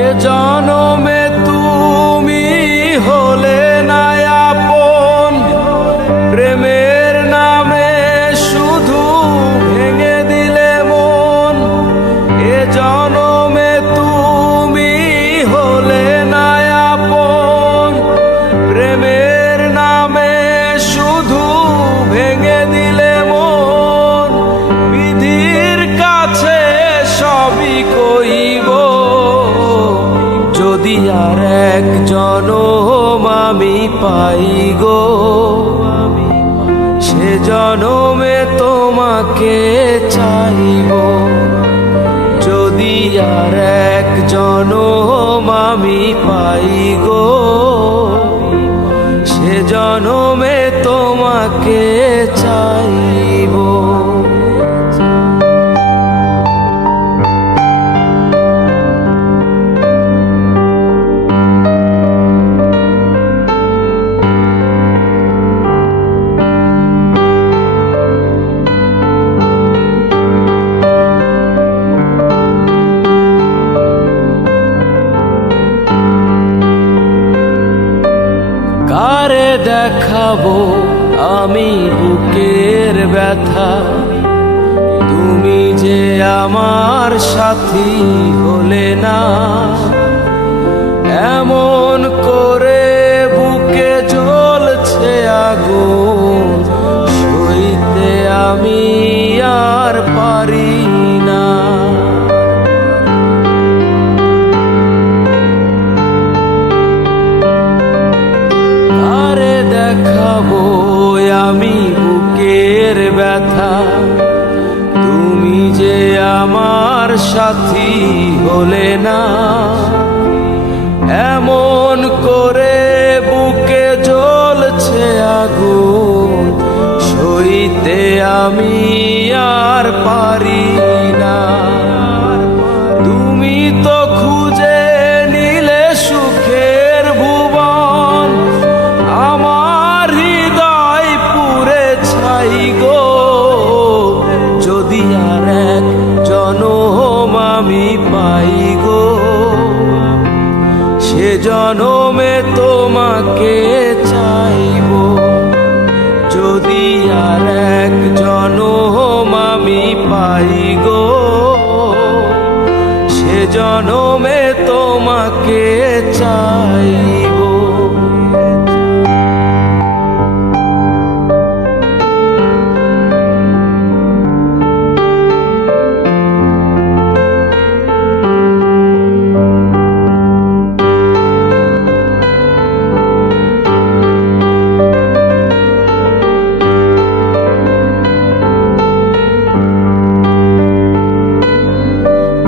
এ জনমে তুমি হলে না আপন, প্রেমের নামে শুধু ভেঙে দিলে মন। এ জনমে তুমি হলে না আপন, প্রেমের নামে শুধু ভেঙে দিলে মন। বিধির কাছে সবই কইব, যদি আর এক জনম আমি পাই গো, সে জনমে তোমাকে চাইব। যদি আর এক জনম আমি পাই গো, সে জনমে তোমাকে চাইব। কারে দেখাবো আমি বুকের ব্যথা, তুমি যে আমার সাথী হলে না। এমন করে বুকে জ্বলছে আগুন, সইতে আমি আর পারি না। দেখাবো আমি বুকের ব্যথা, তুমি যে আমার সাথী হলে না। এমন করে বুকে জ্বলছে আগুন, সইতে আমি আর পারি না। তুমি তো খুঁজে নিলে সুখের ভুবন, আমার হৃদয় পুরে ছাই গো। যদি আর এক জনম আমি পাই গো, সে জনমে তোমাকে চাইব। যদি আর এক জনম আমি পাই গো, সে জনমে তোমাকে চাইব।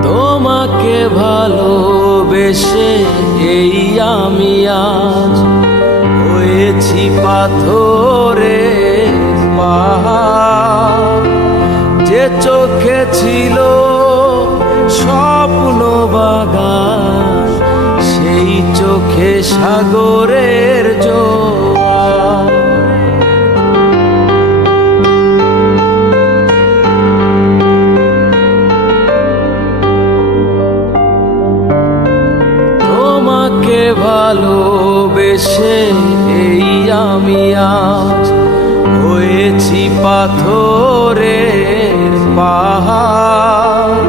তোমাকে ভালোবেসে এই আমি আজ হয়েছি পাথরের পাহাড়। যে চোখে ছিল স্বপ্ন বাগান, সেই চোখে সাগরের জোয়ার। তোমাকে ভালোবেসে এই আমি আজ হয়েছি পাথরের পাহাড়।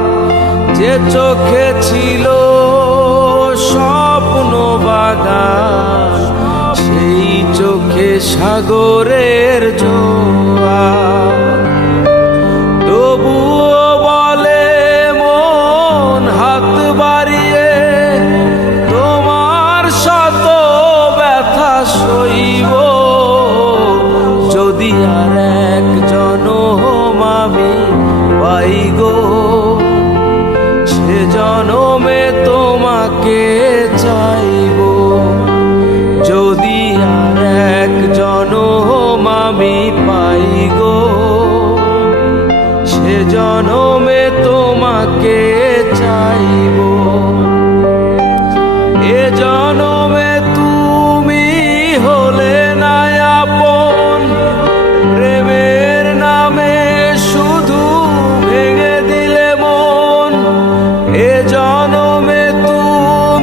যে চোখে ছিল স্বপ্ন বাগান, সেই চোখে সাগরের জোয়ার। তবুও বলে মন হাত বাড়িয়ে, তোমার শত ব্যথা সইব। যদি আর এক জনম আমি পাই গো, সে জনমে তোমাকে চাইব। যদি আর এক জনম আমি পাই গো, সে জনমে তোমাকে চাইব। এ জনমে তুমি হলে না আপন, প্রেমের নামে শুধু ভেঙে দিলে মন। এ জনমে তুমি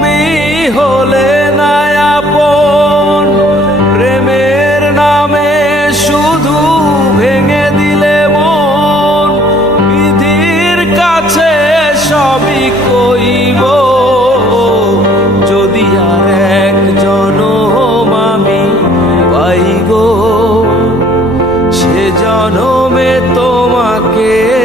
জনমে তোমাকে